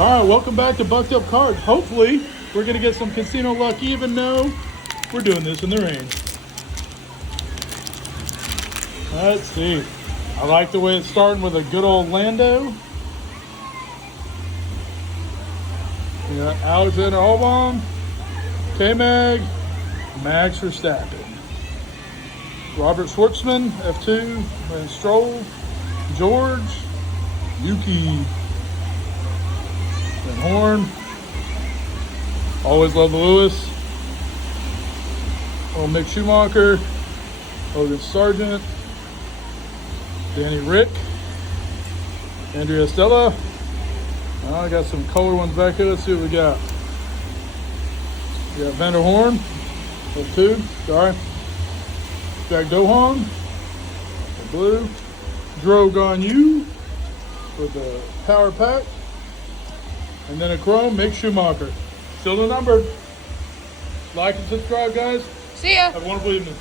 All right, welcome back to Bucked Up Cards. Hopefully, we're going to get some casino luck even though we're doing this in the rain. Let's see. I like the way it's starting with a good old Lando. We got Alexander Albon, K-Mag, Max Verstappen, Robert Schwartzman, F2, Lance Stroll, George, Yuki, Van Horn. Always love the Lewis. Old Mick Schumacher, Logan Sargent, Danny Rick, Andrea Stella. I got some color ones back here. Let's see what we got. We got Vander Horn, F2, sorry. Jack Dohan, the blue. Drogon U with the power pack. And then a chrome, Mick Schumacher. Still the number. Like and subscribe, guys. See ya. Have a wonderful evening.